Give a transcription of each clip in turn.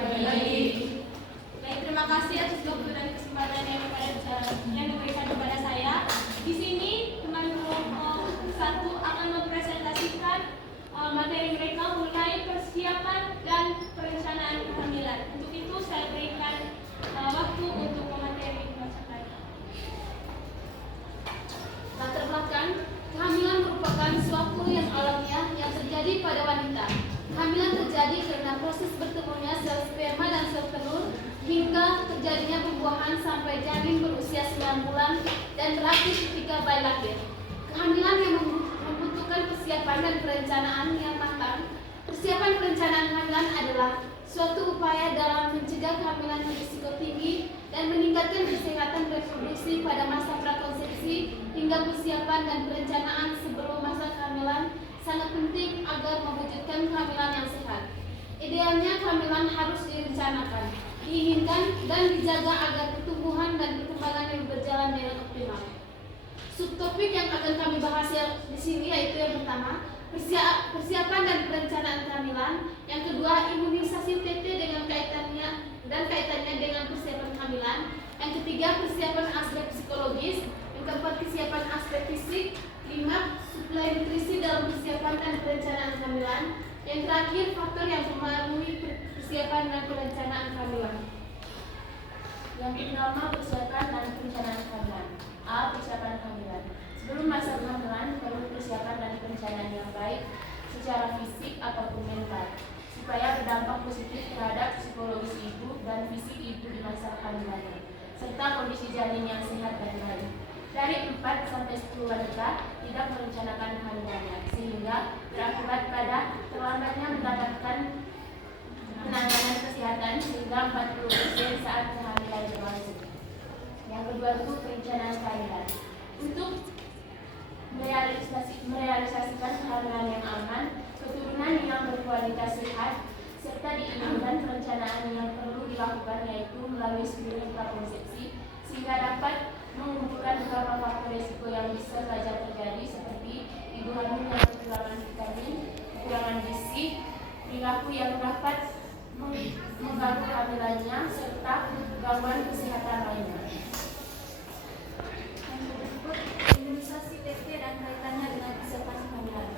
Baik, terima kasih atas waktu dan kesempatan yang diberikan kepada saya. Di sini teman kelompok 1 akan mempresentasikan materi mereka mengenai persiapan dan perencanaan kehamilan. Untuk itu saya berikan waktu untuk pemateri membacakan. Latar belakang, kehamilan merupakan suatu yang alamiah yang terjadi pada wanita. Kehamilan terjadi karena proses bertemunya sel sperma dan sel telur hingga terjadinya pembuahan sampai janin berusia 9 bulan dan berakhir ketika bayi lahir. Kehamilan yang membutuhkan persiapan dan perencanaan yang matang. Persiapan perencanaan kehamilan adalah suatu upaya dalam mencegah kehamilan berisiko tinggi dan meningkatkan kesehatan reproduksi pada masa prakonsepsi hingga persiapan dan perencanaan sebelum masa kehamilan sangat penting agar mewujudkan kehamilan yang sehat. Idealnya kehamilan harus direncanakan, diinginkan, dan dijaga agar pertumbuhan dan perkembangan yang berjalan dengan optimal. Subtopik yang akan kami bahas di sini yaitu yang pertama, persiapan dan perencanaan kehamilan. Yang kedua, imunisasi TT dengan kaitannya dengan persiapan kehamilan. Yang ketiga, persiapan aspek psikologis. Yang keempat, kesiapan aspek fisik. 5. Suplai nutrisi dalam persiapan dan perencanaan kehamilan. Yang terakhir, faktor yang mempengaruhi persiapan dan perencanaan kehamilan. Yang pertama, persiapan dan perencanaan kehamilan. A. Persiapan kehamilan. Sebelum masa kehamilan perlu persiapan dan perencanaan yang baik secara fisik ataupun mental supaya berdampak positif terhadap psikologis ibu dan fisik ibu di masa kehamilannya serta kondisi janin yang sehat dan baik. Dari 4 sampai 10 wanita tidak merencanakan kehamilannya sehingga berakibat pada terlambatnya mendapatkan penanganan kesehatan sehingga 40% saat kehamilan berlangsung. Yang kedua itu perencanaan kehamilan. Untuk merealisasikan kehamilan yang aman, keturunan yang berkualitas sehat, serta diinginkan perencanaan yang perlu dilakukan yaitu melalui screening prakonsepsi sehingga dapat mengumpulkan beberapa faktor risiko yang bisa saja terjadi seperti ibu hamil yang kekurangan vitamin, kekurangan gizi, perilaku yang dapat mengganggu kehamilannya, serta gangguan kesehatan lainnya. Imunisasi TT dan kaitannya dengan persiapan kehamilan.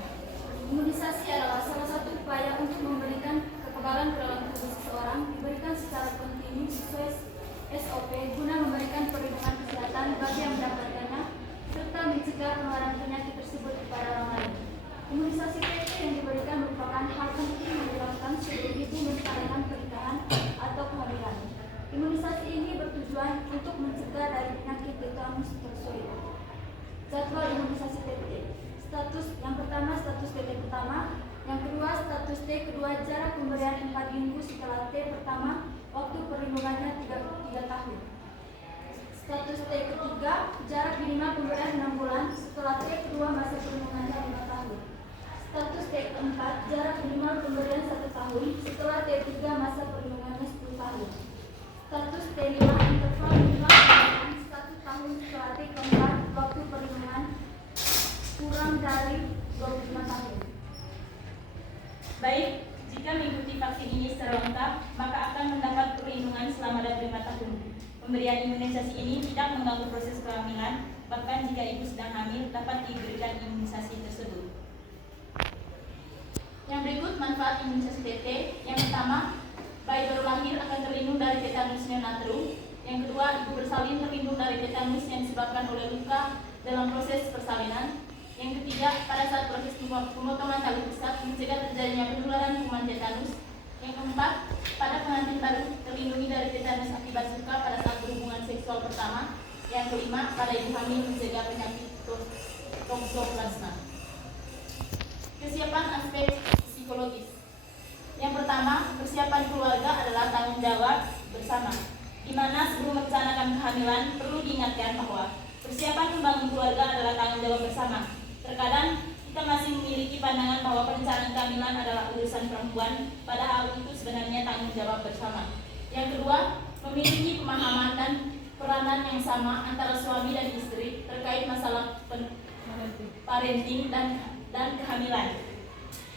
Imunisasi adalah salah satu upaya untuk memberikan kekebalan ke dalam tubuh seseorang, diberikan secara kontinu sesuai SOP guna memberikan perlindungan kesehatan bagi yang mendapatkannya serta mencegah penularan penyakit tersebut kepada orang lain. Imunisasi TT yang diberikan merupakan hal penting yang dilakukan sebelum ibu merencanakan pernikahan atau kehamilan. Imunisasi ini bertujuan untuk mencegah dari penyakit tetanus toxoid. Jadwal imunisasi TT. Status yang pertama, status TT pertama. Yang kedua, status T kedua, jarak pemberian 4 minggu setelah T pertama, waktu perlindungannya 3 tahun. Status T ketiga, jarak minimal pemberian 6 bulan setelah T kedua, masa perlindungannya 5 tahun. Status T keempat, jarak minimal pemberian 1 tahun setelah T 3, masa perlindungannya 10 tahun. Status T5, interval minimal pemberian 1 tahun setelah T keempat, waktu perlindungan kurang dari 25 tahun. Baik, jika mengikuti vaksin ini secara lengkap, maka akan mendapat perlindungan selama 25 tahun. Pemberian imunisasi ini tidak mengganggu proses kehamilan, bahkan jika ibu sedang hamil dapat diberikan imunisasi tersebut. Yang berikut manfaat imunisasi TT. Yang pertama, bayi baru lahir akan terlindung dari tetanus neonatal. Yang kedua, ibu bersalin terlindung dari tetanus yang disebabkan oleh luka dalam proses persalinan. Yang ketiga, pada saat proses pemotongan tali pusat mencegah terjadinya penularan kuman tetanus. Yang keempat, pada pengantin baru terlindungi dari tetanus akibat luka pada saat berhubungan seksual pertama. Yang kelima, pada ibu hamil mencegah penyakit toxoplasma. Kesiapan aspek psikologis. Yang pertama, persiapan keluarga adalah tanggung jawab bersama, di mana sebelum merencanakan kehamilan perlu diingatkan bahwa persiapan membangun keluarga adalah tanggung jawab bersama. Terkadang kita masih memiliki pandangan bahwa perencanaan kehamilan adalah urusan perempuan, padahal itu sebenarnya tanggung jawab bersama. Yang kedua, memiliki pemahaman dan peranan yang sama antara suami dan istri terkait masalah parenting dan kehamilan,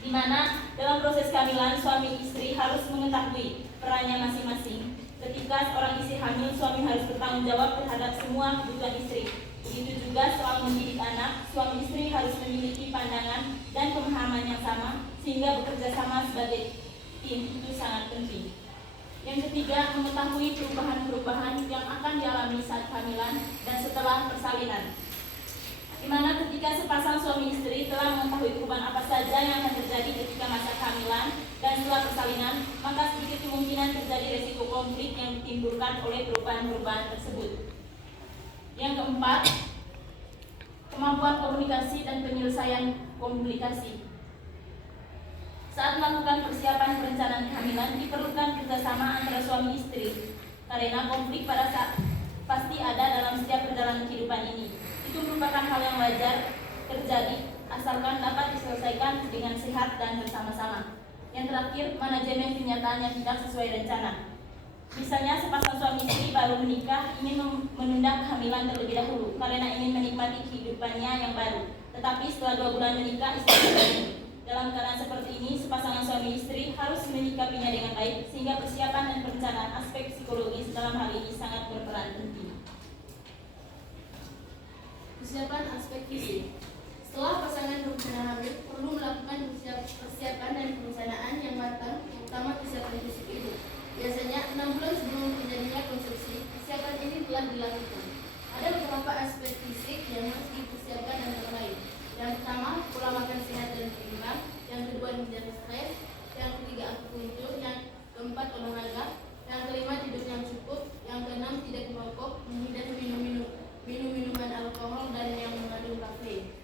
di mana dalam proses kehamilan suami istri harus mengetahui perannya masing-masing. Ketika seorang istri hamil, suami harus bertanggung jawab terhadap semua kebutuhan istri. Begitu juga soal mendidik anak, suami istri harus memiliki pandangan dan pemahaman yang sama, sehingga bekerja sama sebagai tim itu sangat penting. Yang ketiga, mengetahui perubahan-perubahan yang akan dialami saat kehamilan dan setelah persalinan. Di mana ketika sepasang suami istri telah mengetahui perubahan apa saja yang akan terjadi ketika masa kehamilan dan setelah persalinan, maka sedikit kemungkinan terjadi resiko konflik yang ditimbulkan oleh perubahan-perubahan tersebut. Yang keempat, kemampuan komunikasi dan penyelesaian komunikasi. Saat melakukan persiapan perencanaan kehamilan, diperlukan kerjasama antara suami istri, karena konflik pada saat pasti ada dalam setiap perjalanan kehidupan ini. Itu merupakan hal yang wajar terjadi, asalkan dapat diselesaikan dengan sehat dan bersama-sama. Yang terakhir, manajemen kenyataan yang tidak sesuai rencana. Misalnya, sepasang suami istri baru menikah ingin menunda kehamilan terlebih dahulu karena ingin menikmati kehidupannya yang baru. Tetapi setelah 2 bulan menikah, istri bergabung. Dalam keadaan seperti ini, sepasangan suami istri harus menyikapinya dengan baik, sehingga persiapan dan perencanaan aspek psikologis dalam hal ini sangat berperan penting. Persiapan aspek fisik. Setelah pasangan berencana hamil, perlu melakukan persiapan dan perencanaan yang matang, terutama persiapan fisik ibu. Biasanya 6 bulan sebelum terjadinya konsepsi, persiapan ini telah dilakukan. Ada beberapa aspek fisik yang harus dipersiapkan dan lain. Yang pertama, pola makan sehat dan berimbang. Yang kedua, hindari stres. Yang ketiga, akupuntur. Yang keempat, olahraga. Yang kelima, tidur yang cukup. Yang keenam, tidak merokok, menghindari minuman alkohol dan yang mengandung kafein.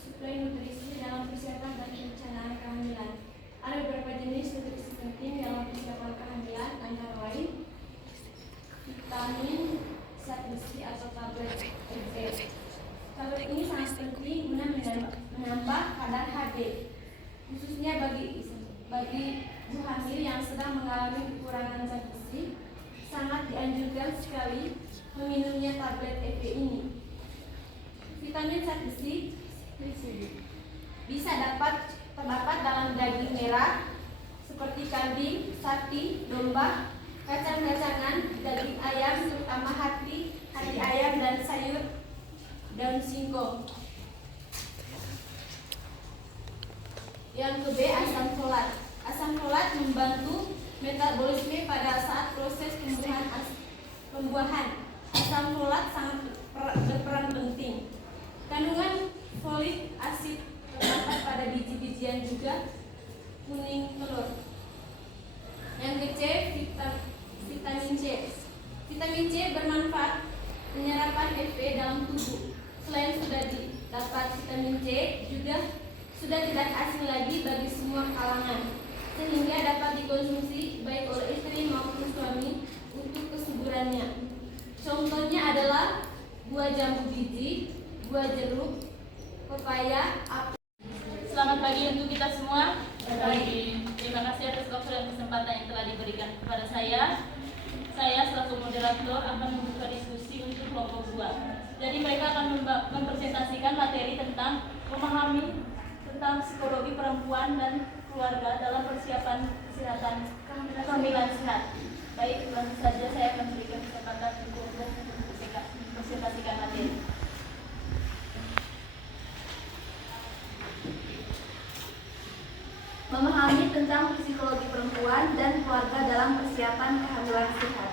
Suplai nutrisi dalam persiapan dan perencanaan kehamilan. Ada beberapa jenis nutrisi penting dalam persiapan kehamilan, antara lain vitamin, zat besi atau tablet FB. Tablet ini sangat penting guna menambah kadar HB, khususnya bagi ibu hamil yang sedang mengalami kekurangan zat besi. Sangat dianjurkan sekali meminumnya tablet FB ini. Vitamin zat besi bisa terdapat dalam daging merah seperti kambing, sapi, domba, kacang-kacangan, daging ayam terutama hati ayam dan sayur daun singkong. Yang ke B, asam folat. Asam folat membantu metabolisme pada saat proses pembuahan. Asam folat sangat berperan penting. Kandungan folik asid terdapat pada biji-bijian juga kuning telur. Yang ke C, vitamin C. Vitamin C bermanfaat penyerapan FB dalam tubuh. Selain sudah didapat, vitamin C juga sudah tidak asing lagi bagi semua kalangan, sehingga dapat dikonsumsi baik oleh istri maupun suami untuk kesuburannya. Contohnya adalah buah jambu biji, buah jeruk, pepaya, apel. Selamat pagi untuk kita semua. Terima kasih atas waktu dan kesempatan yang telah diberikan kepada saya. Saya selaku moderator akan membuka diskusi untuk kelompok 2. Jadi mereka akan mempresentasikan materi tentang memahami tentang psikologi perempuan dan keluarga dalam persiapan kesehatan kehamilan sehat. Baik, langsung saja saya akan berikan kesempatan untuk mempresentasikan materi. Memahami tentang psikologi perempuan dan keluarga dalam persiapan kehamilan sehat.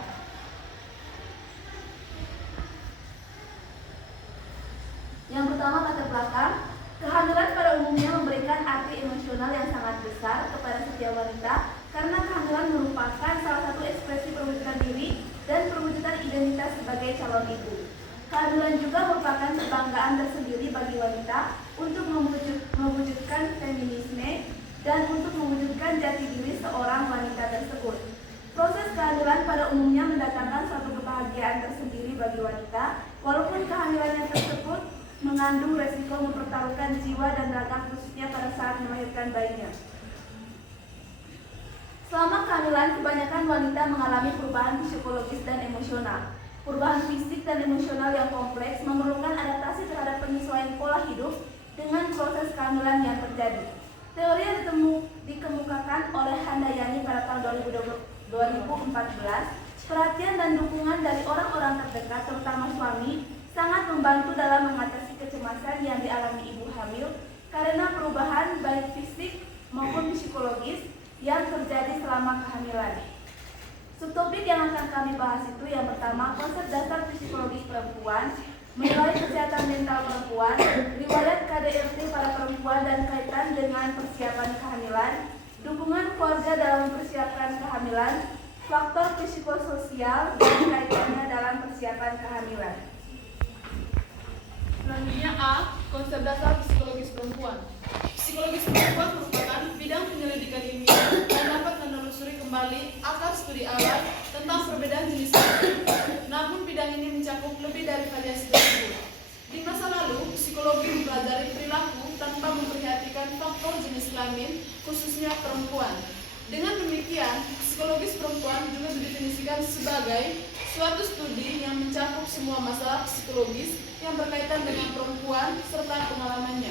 Yang pertama, latar belakang. Kehamilan pada umumnya memberikan arti emosional yang sangat besar kepada setiap wanita karena kehamilan merupakan salah satu ekspresi perwujudan diri dan perwujudan identitas sebagai calon ibu. Kehamilan juga merupakan kebanggaan tersendiri bagi wanita untuk mewujudkan feminisme dan untuk mewujudkan jati diri seorang wanita tersebut. Proses kehamilan pada umumnya mendatangkan suatu kebahagiaan tersendiri bagi wanita, walaupun kehamilannya tersebut mengandung resiko mempertaruhkan jiwa dan raga khususnya pada saat melahirkan bayinya. Selama kehamilan, kebanyakan wanita mengalami perubahan psikologis dan emosional. Perubahan fisik dan emosional yang kompleks memerlukan adaptasi terhadap penyesuaian pola hidup dengan proses kehamilan yang terjadi. Teori yang dikemukakan oleh Handayani pada tahun 2014, perhatian dan dukungan dari orang-orang terdekat, terutama suami, sangat membantu dalam mengatasi kecemasan yang dialami ibu hamil karena perubahan baik fisik maupun psikologis yang terjadi selama kehamilan. Subtopik yang akan kami bahas itu yang pertama, konsep dasar psikologis perempuan, menilai kesehatan mental perempuan, riwayat KDRT pada perempuan dan kaitan dengan persiapan kehamilan, dukungan keluarga dalam mempersiapkan kehamilan, faktor psikososial dan kaitannya dalam persiapan kehamilan. Selanjutnya A. Konsep dasar psikologis perempuan. Psikologis perempuan merupakan bidang penyelidikan ilmiah dan dapat menelusuri kembali akar studi awal tentang perbedaan jenis kelamin. Namun bidang ini mencakup lebih dari variasi tersebut. Di masa lalu, psikologi mempelajari perilaku tanpa memperhatikan faktor jenis kelamin, khususnya perempuan. Dengan demikian, psikologis perempuan juga didefinisikan sebagai suatu studi yang mencakup semua masalah psikologis yang berkaitan dengan perempuan serta pengalamannya.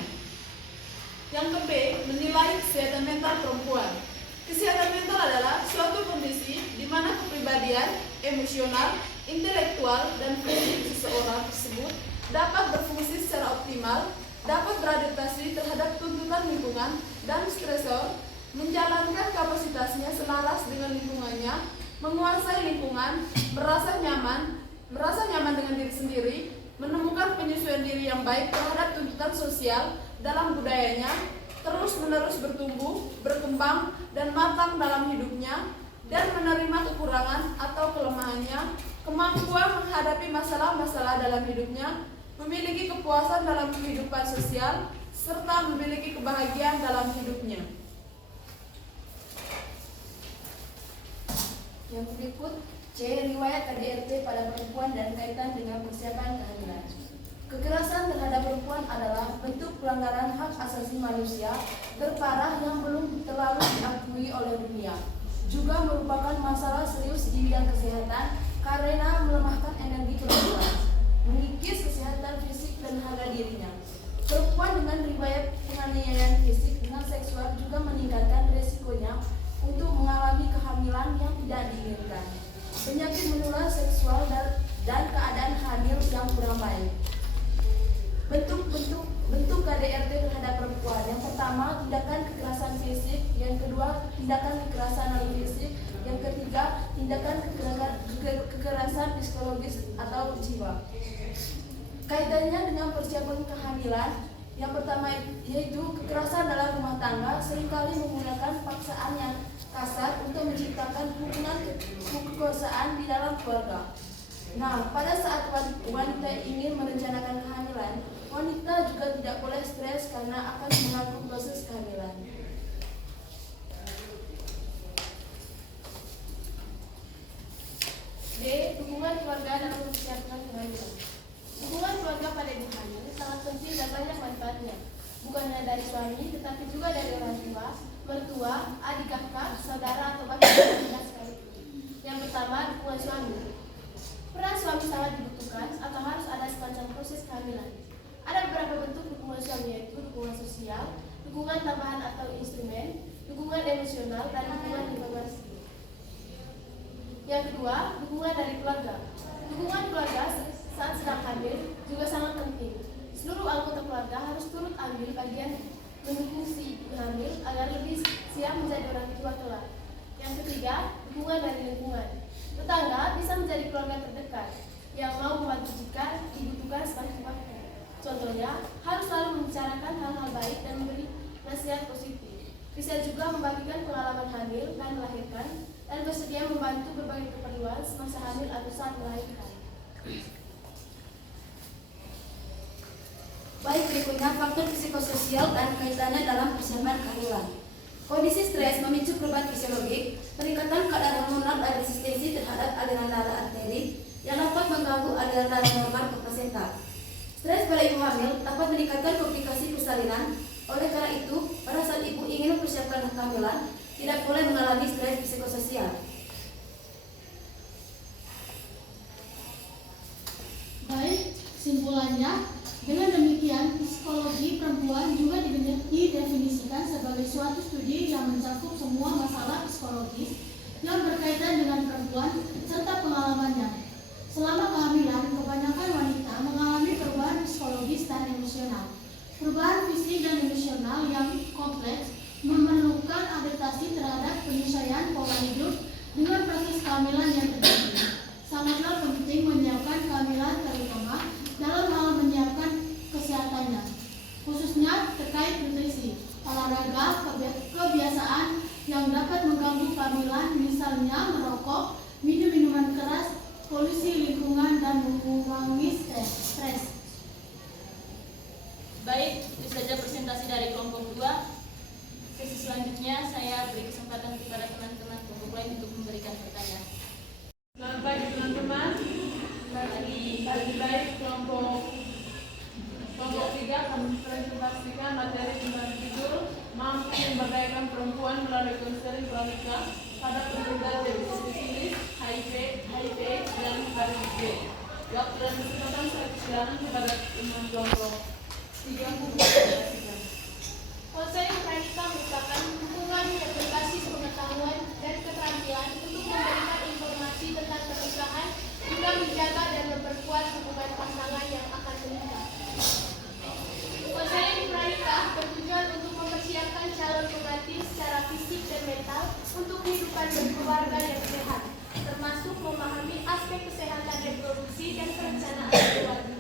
Yang ke B, menilai kesehatan mental perempuan. Kesehatan mental adalah suatu kondisi di mana kepribadian, emosional, intelektual, dan fisik seseorang tersebut dapat berfungsi secara optimal, dapat beradaptasi terhadap tuntutan lingkungan dan stresor, menjalankan kapasitasnya selaras dengan lingkungannya, menguasai lingkungan, merasa nyaman dengan diri sendiri, menemukan penyesuaian diri yang baik terhadap tuntutan sosial dalam budayanya, terus-menerus bertumbuh, berkembang, dan matang dalam hidupnya, dan menerima kekurangan atau kelemahannya, kemampuan menghadapi masalah-masalah dalam hidupnya, memiliki kepuasan dalam kehidupan sosial, serta memiliki kebahagiaan dalam hidupnya. Yang berikut C. Riwayat KDRT pada perempuan dan kaitan dengan persiapan kehamilan. Kekerasan terhadap perempuan adalah bentuk pelanggaran hak asasi manusia terparah yang belum terlalu diakui oleh dunia. Juga merupakan masalah serius di bidang kesehatan karena melemahkan energi perempuan, mengikis kesehatan fisik dan harga dirinya. Perempuan dengan riwayat penganiayaan fisik dengan seksual juga meningkatkan resikonya untuk mengalami kehamilan yang tidak diinginkan, penyakit menular seksual dan keadaan hamil yang kurang baik. Bentuk KDRT terhadap perempuan. Yang pertama, tindakan kekerasan fisik. Yang kedua, tindakan kekerasan non fisik. Yang ketiga, tindakan kekerasan psikologis atau jiwa. Kaitannya dengan persiapan kehamilan. Yang pertama yaitu kekerasan dalam rumah tangga seringkali menggunakan paksaan yang kasar untuk menciptakan hubungan kekuasaan di dalam keluarga. Nah, pada saat wanita ingin merencanakan kehamilan, wanita juga tidak boleh stres karena akan mengganggu proses kehamilan. D. Dukungan keluarga dalam mempersiapkan kehamilan. Dukungan keluarga pada ibu hamil sangat penting dan banyak manfaatnya, bukan hanya dari suami, tetapi juga dari orang tua, mertua, adik kakak, saudara, atau bahkan tidak sekalipun. Yang pertama, dukungan suami. Peran suami sangat dibutuhkan atau harus ada sepanjang proses kehamilan. Ada beberapa bentuk dukungan suami, yaitu dukungan sosial, dukungan tambahan atau instrumen, dukungan emosional, dan dukungan informasi. Yang kedua, dukungan dari keluarga. Dukungan keluarga saat sedang hamil juga sangat penting. Seluruh anggota keluarga harus turut ambil bagian mendukung si ibu hamil agar lebih siap menjadi orang tua kelak. Yang ketiga, dukungan dari lingkungan. Tetangga bisa menjadi keluarga terdekat yang mau membantu jika dibutuhkan sepanjang waktu. Contohnya, harus selalu membicarakan hal-hal baik dan memberi nasihat positif. Bisa juga membagikan pengalaman hamil dan melahirkan, dan bersedia membantu berbagai keperluan semasa hamil atau saat melahirkan. Baik, berikutnya faktor psikososial dan kaitannya dalam persiapan kehamilan. Kondisi stres memicu perubahan fisiologik, peningkatan kadar hormonal dan resistensi terhadap aliran darah arteri yang dapat mengganggu aliran darah normal ke plasenta. Stres pada ibu hamil dapat meningkatkan komplikasi persalinan. Oleh karena itu, pada saat ibu ingin mempersiapkan kehamilan, tidak boleh mengalami stres psikososial. Baik, kesimpulannya, dengan demikian psikologi perempuan juga didefinisikan sebagai suatu studi yang mencakup semua masalah psikologis yang berkaitan dengan perempuan serta pengalamannya. Selama kehamilan, kebanyakan wanita mengalami perubahan psikologis dan emosional. Perubahan fisik dan emosional yang kompleks memerlukan adaptasi terhadap penyesuaian pola hidup dengan proses kehamilan yang terjadi. Sangatlah penting menyiapkan kehamilan, terutama dalam hal menyiapkan kesehatannya, khususnya terkait nutrisi, olahraga, kebiasaan yang dapat mengganggu kehamilan, misalnya merokok, minum minuman keras, polusi lingkungan, dan mengurangi stres. Baik, itu saja presentasi dari kelompok 2. Sesi selanjutnya saya beri kesempatan kepada teman-teman kelompok lain untuk memberikan pertanyaan. Selamat pagi teman-teman. Lagi baik kelompok 3 kami presentasikan materi tentang judul mampu memberdayakan perempuan melalui konseling pranikah pada penderita sifilis, HIV, dan hepatitis B. Waktu dan kesempatan saya persilakan kepada teman kelompok 3 untuk mempresentasikan. Konseling pranikah merupakan dukungan yang berbasis pengetahuan dan keterampilan untuk memberikan informasi tentang pernikahan guna menjaga dan memperkuat hubungan pasangan yang akan menikah. Konseling pranikah bertujuan untuk mempersiapkan calon pengantin secara fisik dan mental untuk kehidupan berkeluarga yang sehat, termasuk memahami aspek kesehatan reproduksi dan perencanaan keluarga.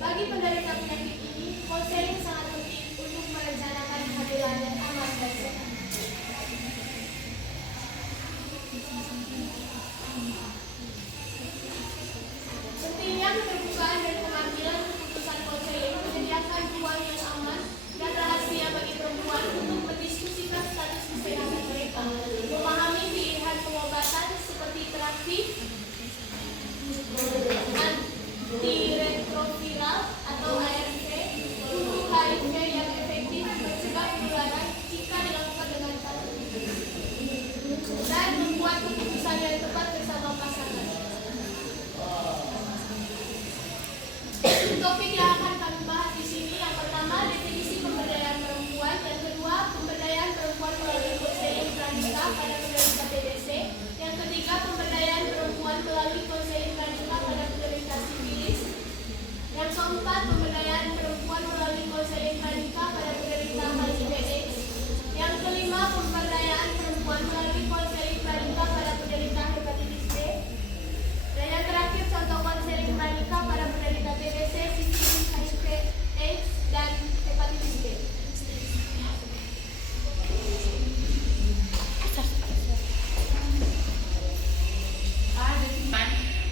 Bagi penderita penyakit ini, konseling sangat penting untuk merencanakan kehamilan yang aman dan sehat. Pentingnya keterbukaan dan pengambilan keputusan konseling menyediakan ruang yang aman dan rahasia bagi perempuan untuk mendiskusikan status kesehatan mereka, memahami pilihan pengobatan seperti terapi antiretroviral atau ARV untuk HIV yang efektif mencegah penularan jika dilakukan dengan baik, dan membuat keputusan yang tepat bersama pasangan. Topik yang akan kami bahas di sini, yang pertama definisi pemberdayaan perempuan, yang kedua pemberdayaan perempuan melalui konseling pranikah pada penderita TBC, yang ketiga pemberdayaan perempuan melalui konseling pranikah pada penderita sifilis, yang keempat pemberdayaan perempuan melalui konseling pranikah pada penderita HIV/AIDS, yang kelima pemberdayaan perempuan melalui konseling pranikah pada penderita hepatitis B, dan yang terakhir contoh konseling pranikah pada penderita TBC, sifilis, HIV, AIDS, dan hepatitis B.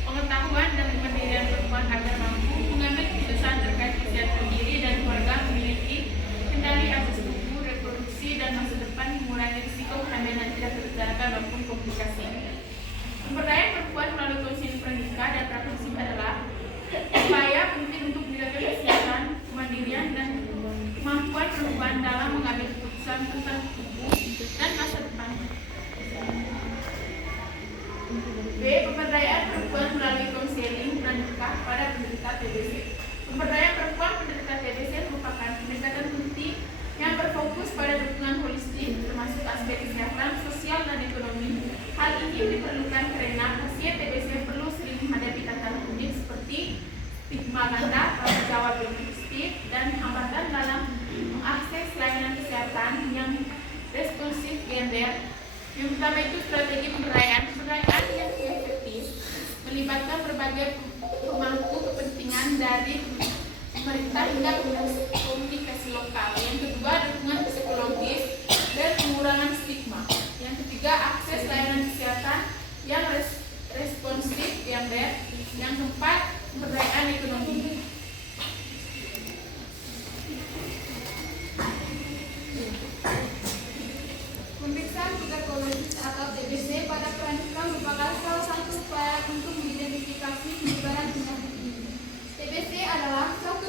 Pengetahuan dan kemandirian perempuan agar mampu mengambil keputusan terkait kesehatan diri dan keluarga, memiliki kendali atas tubuh, reproduksi, dan masa depan, mengurangi risiko kehamilan tidak terencanakan maupun komplikasi. Pemberdayaan perempuan melalui konseling pranikah dan praktisi adalah upaya penting untuk menjaga kesehatan, kemandirian, dan kemampuan perempuan dalam mengambil keputusan tentang tubuh dan masa depan. B. Pemberdayaan perempuan melalui konseling pranikah pada penderita TBC. Pemberdayaan perempuan penderita TBC merupakan pendekatan penting yang berfokus pada dukungan holistik, termasuk aspek kesehatan, sosial, dan ekonomi. Hal ini diperlukan karena pasien TBC perlu sering menghadapi tantangan unik seperti stigma ganda, tanggung jawab logistik, dan hambatan dalam mengakses layanan kesehatan yang responsif gender. Yang pertama itu strategi pemberdayaan yang efektif melibatkan berbagai pemangku kepentingan dari pemerintah hingga komunikasi lokal. Yang kedua, dukungan psikologis dan pengurangan stigma. Yang ketiga, akses layanan kesehatan yang responsif gender. Yang keempat, pemberdayaan ekonomi. Pemeriksaan tuberkulosis atau TBC pada pranikah merupakan salah satu upaya untuk mengidentifikasi penyebaran penyakit ini. TBC adalah suatu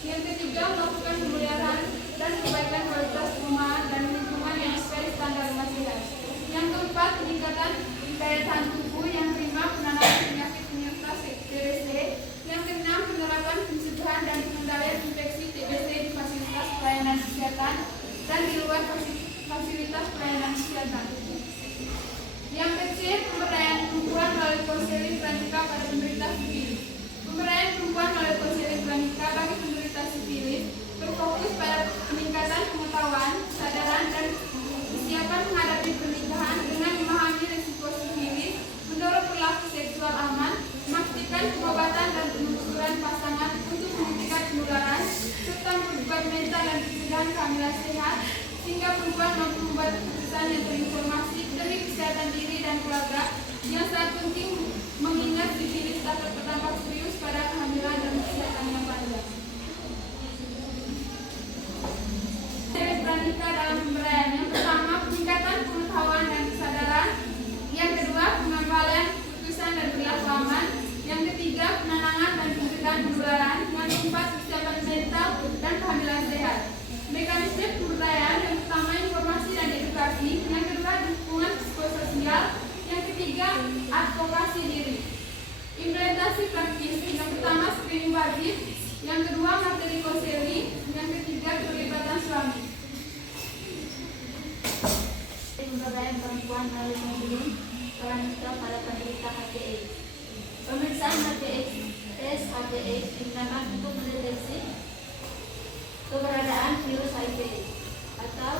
Yang ketiga, melakukan pemeliharaan dan perbaikan kualitas perumahan dan lingkungan yang sesuai standar masyarakat. Yang keempat, peningkatan daya tahan tubuh. Yang kelima, penanganan penyakit penyerta TBC. Yang keenam, penerapan pencegahan dan pengendalian infeksi TBC di fasilitas pelayanan kesehatan dan di luar fasilitas pelayanan kesehatan. Yang kecil, pemberdayaan perempuan melalui konseling pranikah pada penderita sifilis. Pemberdayaan perempuan melalui konseling pranikah bagi penderita sifilis berfokus pada peningkatan pengetahuan, kesadaran, dan kesiapan menghadapi pernikahan dengan memahami risiko sifilis, mendorong perilaku seksual aman, memastikan pengobatan dan penelusuran pasangan untuk menghentikan penularan, serta memperkuat mental dan pencegahan kehamilan sehat, sehingga perempuan mampu membuat keputusan yang terinformasi demi kesehatan diri dan keluarga. Yang sangat penting mengingat sifilis dapat berdampak serius pada kehamilan dan kesehatan yang panjang. Series pranikah dalam pemberdayaan. Yang pertama, peningkatan pengetahuan dan kesadaran. Yang kedua, pengembangan keputusan dan perilaku aman. Yang ketiga, penanganan dan pencegahan penularan. Yang keempat, kesiapan mental dan kehamilan sehat. Mekanisme pemberdayaan. Yang pertama, informasi dan edukasi. Yang kedua, dukungan psikososial. Yang ketiga, advokasi diri. Implementasi praktis. Yang pertama, screening wajib. Yang kedua, materi konseling. Yang ketiga, keterlibatan suami. Pemberdayaan perempuan melalui konseling pranikah pada penderita HIV/AIDS. Pemeriksaan HIV/AIDS digunakan untuk mendeteksi keberadaan virus HIV atau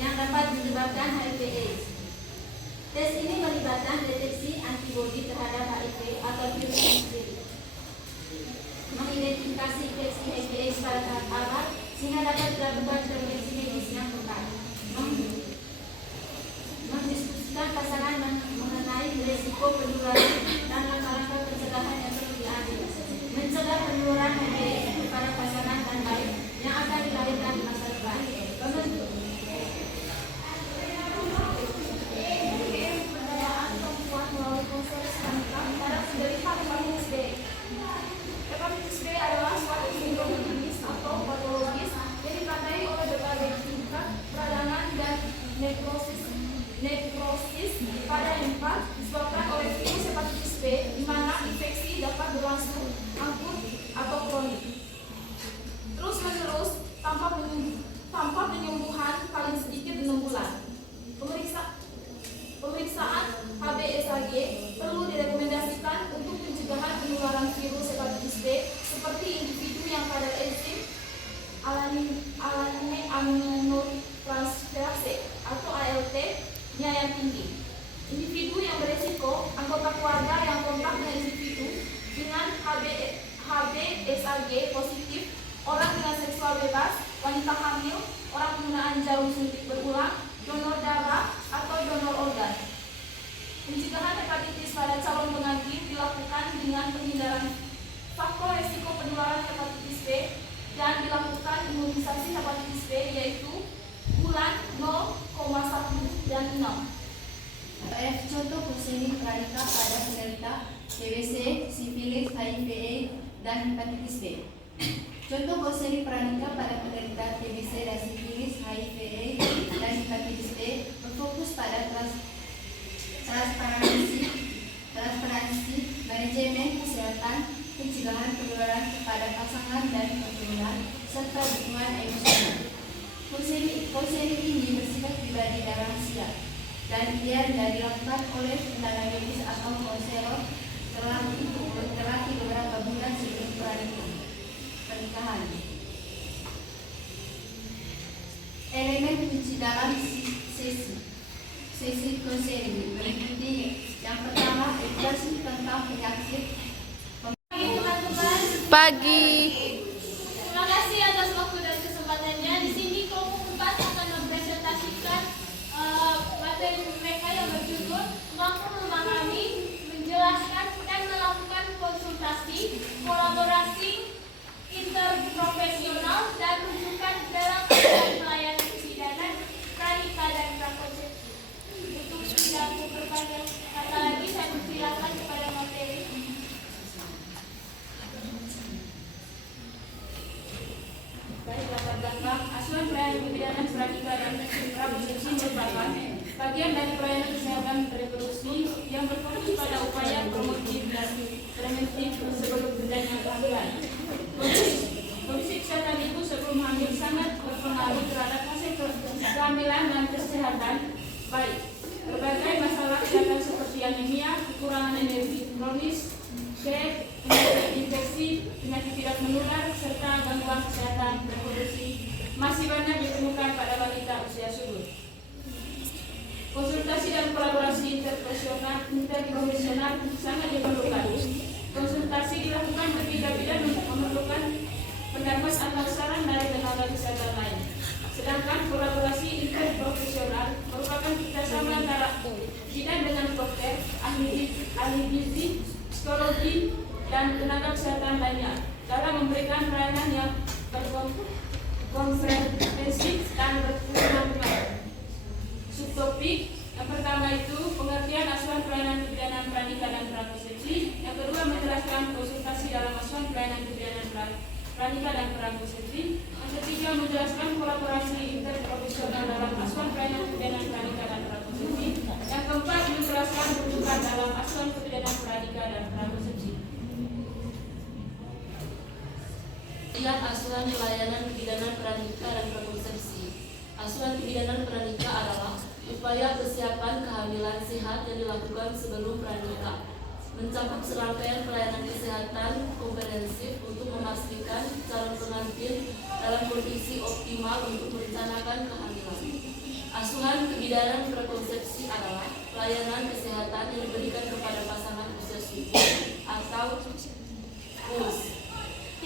yang dapat menyebabkan HIV/AIDS. Tes ini melibatkan deteksi antibodi terhadap HIV atau virus sendiri, mengidentifikasi infeksi HIV/AIDS pada tahap awal sehingga dapat dilakukan intervensi medis yang tepat, mendiskusikan pasangan mengenai risiko penularan dan langkah-langkah pencegahan yang perlu diambil, mencegah penularan HIV/AIDS kepada pasangan dan bayi yang akan dilahirkan di masa depan. Hepatitis B adalah suatu sindrom klinis atau patologis yang ditandai oleh berbagai tingkat peradangan dan nekrosis pada limfa disebabkan oleh virus hepatitis B, di mana infeksi dapat berlangsung akut atau kronik, terus-menerus tanpa penyembuhan paling sedikit 6 bulan. Pemeriksaan HB/SAG perlu direkomendasikan untuk pencegahan penularan virus hepatitis B seperti individu yang kadar enzim alanine aminotransferase atau ALT-nya yang tinggi, individu yang beresiko, anggota keluarga yang kontak dengan individu dengan HB/SAG positif, orang dengan seksual bebas, wanita hamil, orang penggunaan jarum suntik berulang, donor darah atau donor organ. Pencegahan hepatitis pada calon pengantin dilakukan dengan penghindaran faktor risiko penularan hepatitis B dan dilakukan imunisasi hepatitis B yaitu bulan 0,1 dan 6. Contoh konseling pranikah pada penderita TBC, sifilis, HIV/AIDS, dan hepatitis B. Contoh konseling pranikah pada penderita TBC dan sifilis, HIV/AIDS, dan hepatitis B berfokus pada transparansi, manajemen kesehatan, pencegahan penularan kepada pasangan dan keturunan, serta dukungan emosional. Konseling ini bersifat pribadi dan rahasia, dan ia dilakukan oleh tenaga medis atau konselor terlatih beberapa bulan sebelum pernikahan. Elemen kunci dalam sesi konseling meliputi yang pertama, edukasi tentang penyakit. Pagi. Terima kasih atas waktu dan kesempatannya. Di sini kelompok 4 akan mempresentasikan materi mereka yang berjudul mampu memahami, menjelaskan, dan melakukan konsultasi, kolaborasi interprofesional, dan rujukan dalam melayani pidana, pranikah, dan prakonsepsi. Untuk tidak memperpanjang kata lagi, saya persilakan kepada materi. kebidanan pranika dan prakonsepsi merupakan bagian dari pelayanan kesehatan reproduksi yang berfokus pada upaya promotif dan preventif sebelum terjadinya kehamilan. Kondisi kesehatan ibu sebelum hamil sangat berpengaruh terhadap hasil kehamilan dan kesehatan baik. Berbagai masalah kesehatan seperti anemia, kekurangan energi kronis, penyakit infeksi, penyakit tidak menular, serta gangguan kesehatan reproduksi masih banyak ditemukan pada wanita usia subur. Konsultasi dan kolaborasi interprofesional sangat diperlukan. Konsultasi dilakukan berbeda-beda untuk memerlukan pendapat atau saran dari tenaga kesehatan lain. Sedangkan kolaborasi interprofesional merupakan kerjasama antara bidan dengan dokter, ahli gizi, psikologi, dan tenaga kesehatan lainnya dalam memberikan pelayanan yang berkomprehensif dan berkesinambungan. Subtopik yang pertama itu pengertian asuhan pelayanan kebidanan pranika dan prakonsepsi. Yang kedua menjelaskan konsultasi dalam asuhan pelayanan kebidanan pranika dan prakonsepsi. Yang ketiga menjelaskan kolaborasi interprofesional dalam asuhan pelayanan kebidanan pranika dan prakonsepsi. Yang keempat menjelaskan rujukan dalam asuhan kebidanan pranika dan prakonsepsi. Lihat asuhan pelayanan kebidanan pranika dan prakonsepsi. Asuhan kebidanan pranika adalah upaya persiapan kehamilan sehat yang dilakukan sebelum pranika, mencakup serangkaian pelayanan kesehatan komprehensif untuk memastikan calon pengantin dalam kondisi optimal untuk merencanakan kehamilan. Asuhan kebidanan prakonsepsi adalah pelayanan kesehatan yang diberikan kepada pasangan usia subur atau PUS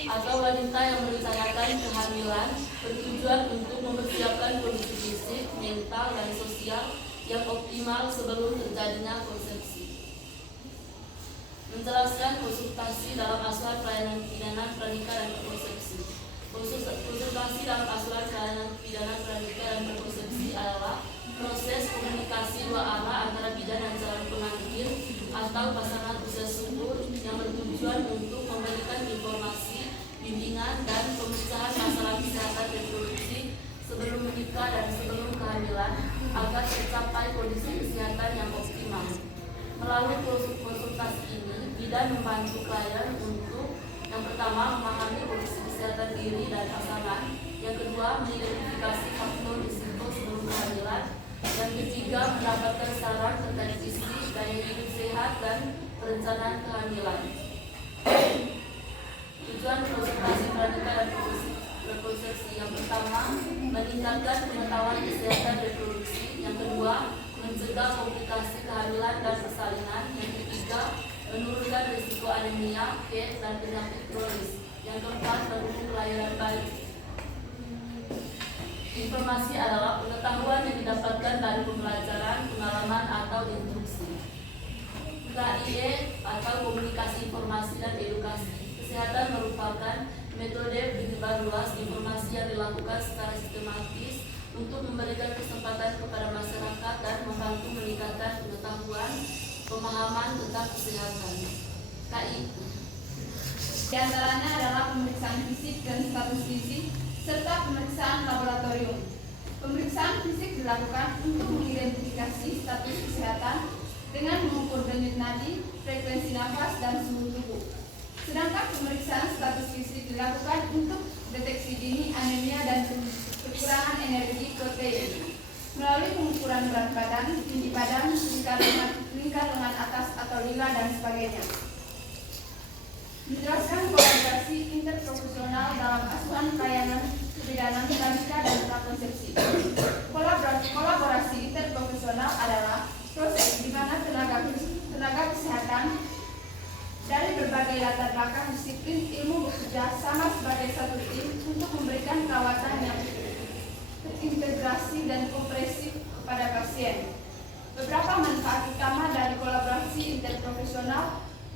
atau wanita yang merencanakan kehamilan bertujuan untuk mempersiapkan kondisi fisik, mental, dan sosial yang optimal sebelum terjadinya konsepsi. Menjelaskan konsultasi dalam asuhan pelayanan kebidanan pranika dan prakonsepsi. Konsultasi dalam asuhan pelayanan kebidanan pranika dan prakonsepsi adalah proses komunikasi dua arah antara bidan dan calon pengantin atau pasangan usia subur yang bertujuan untuk memberikan informasi, bimbingan, dan pemecahan masalah kesehatan reproduksi sebelum menikah dan sebelum kehamilan agar tercapai kondisi kesehatan yang optimal. Melalui konsultasi ini, bidan membantu klien untuk yang pertama memahami kondisi kesehatan diri dan pasangan, yang kedua mengidentifikasi faktor risiko sebelum kehamilan, yang ketiga mendapatkan saran terkait istri, gaya hidup sehat, dan perencanaan kehamilan. Tujuan konsultasi pranika dan prakonsepsi yang pertama meningkatkan pengetahuan kesehatan reproduksi, yang kedua mencegah komplikasi kehamilan dan persalinan, yang ketiga menurunkan risiko anemia, AIDS, dan penyakit kronis, yang keempat mendukung kelahiran bayi. Informasi adalah pengetahuan yang didapatkan dari pembelajaran, pengalaman, atau instruksi. KIE atau komunikasi informasi dan edukasi. Kesehatan merupakan metode penyebar luas informasi yang dilakukan secara sistematis untuk memberikan kesempatan kepada masyarakat dan membantu meningkatkan pengetahuan, pemahaman tentang kesehatan. KI. Di antaranya adalah pemeriksaan fisik dan status gizi serta pemeriksaan laboratorium. Pemeriksaan fisik dilakukan untuk mengidentifikasi status kesehatan dengan mengukur denyut nadi, frekuensi nafas, dan suhu tubuh. Sedangkan pemeriksaan status fisik dilakukan untuk deteksi dini anemia dan kekurangan energi protein melalui pengukuran berat badan, tinggi badan, lingkar lengan atas atau lila, dan sebagainya. Menjelaskan kolaborasi interprofesional dalam asuhan pelayanan kebidanan pranika dan prakonsepsi. Kolaborasi interprofesional adalah proses di mana tenaga kesehatan dari berbagai latar belakang disiplin ilmu bekerja sama sebagai satu tim untuk memberikan perawatan yang terintegrasi dan komprehensif kepada pasien. Beberapa manfaat utama dari kolaborasi interprofesional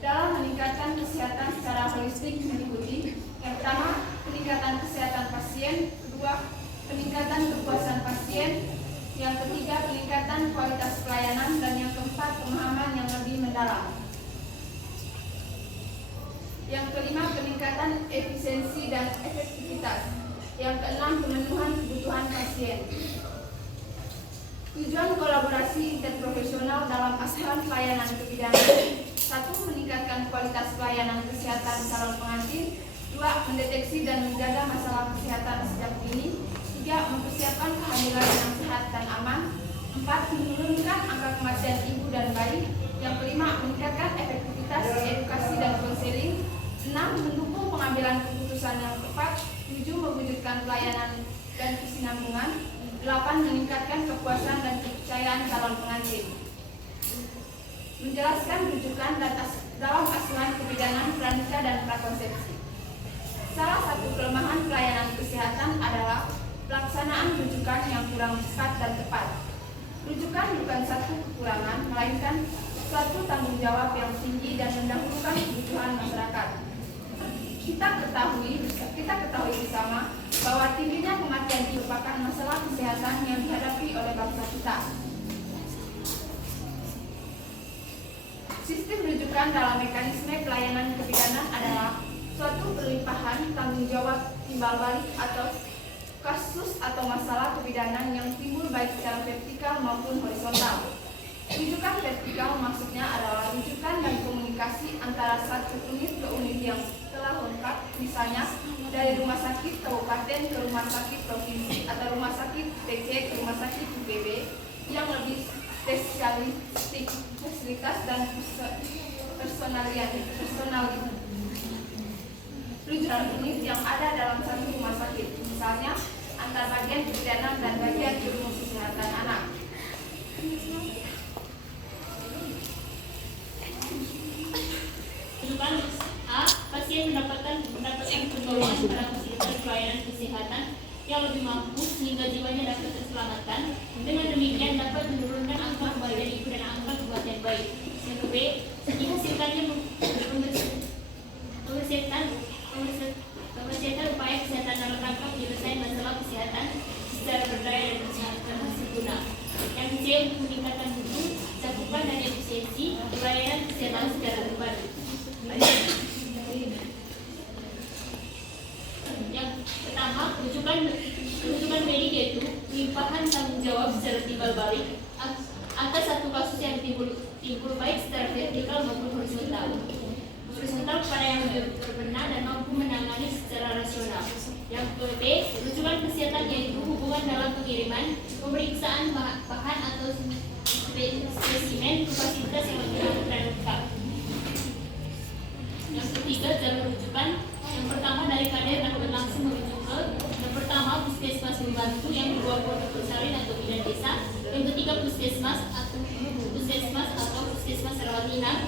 dalam meningkatkan kesehatan secara holistik meliputi: yang pertama, peningkatan kesehatan pasien; kedua, peningkatan kepuasan pasien; yang ketiga, peningkatan kualitas pelayanan; dan yang keempat, pemahaman yang lebih mendalam. Yang kelima, peningkatan efisiensi dan efektivitas. Yang keenam, pemenuhan kebutuhan pasien. efisien. Tujuan kolaborasi interprofesional dalam asuhan pelayanan kebidanan: 1. Meningkatkan kualitas pelayanan kesehatan calon pengantin. 2. Mendeteksi dan menjaga masalah kesehatan sejak dini. 3. Mempersiapkan kehamilan yang sehat dan aman. 4. Menurunkan angka kematian ibu dan bayi. Yang kelima, meningkatkan efektivitas edukasi dan konseling. 6. Mendukung pengambilan keputusan yang tepat. 7. Mewujudkan pelayanan dan kesinambungan. 8. Meningkatkan kepuasan dan kepercayaan calon pengantin. Menjelaskan rujukan dalam asuhan kebidanan pranikah dan prakonsepsi. Salah satu kelemahan pelayanan kesehatan adalah pelaksanaan rujukan yang kurang cepat dan tepat. Rujukan bukan satu kekurangan, melainkan suatu tanggung jawab yang tinggi dan mendahulukan kebutuhan masyarakat. Kita ketahui bersama bahwa tingginya kematian merupakan masalah kesehatan yang dihadapi oleh bangsa kita. Sistem rujukan dalam mekanisme pelayanan kebidanan adalah suatu perlimpahan tanggung jawab timbal balik atau kasus atau masalah kebidanan yang timbul baik secara vertikal maupun horizontal. Rujukan vertikal maksudnya adalah rujukan dan komunikasi antara satu unit ke unit yang telah lengkap, misalnya dari rumah sakit kabupaten ke rumah sakit provinsi atau rumah sakit TC ke rumah sakit UPB yang lebih spesialitas dan personal. Rujukan unit yang ada dalam satu rumah sakit, misalnya antar bagian kebidanan dan bagian ilmu kesehatan anak. Rujukan A. Pasien mendapatkan pertolongan pada fasilitas pelayanan kesehatan yang lebih mampu sehingga jiwanya dapat terselamatkan. Dengan demikian dapat menurunkan angka kematian ibu dan angka kematian bayi. Yang B. Dihasilkannya pemeriksaan upaya kesehatan dalam rangka penyelesaian masalah kesehatan secara berdaya dan berguna. Yang C. Untuk meningkatkan mutu, cakupan dan efisiensi pelayanan kesehatan secara terpadu. Yang pertama, rujukan medik yaitu limpahan tanggung jawab secara timbal balik atas satu kasus yang timbul baik secara vertikal maupun horizontal kepada yang lebih berbenah dan mampu menangani secara rasional. Yang B, rujukan kesehatan yaitu hubungan dalam pengiriman, pemeriksaan bahan atau spesimen ke fasilitas yang lebih aman dan lengkap. Yang ketiga, jalur rujukan. Yang pertama, dari kader dapat langsung merujuk ke yang pertama puskesmas membantu, yang kedua pondok salin atau bidan desa, yang ketiga puskesmas atau puskesmas rawat inap,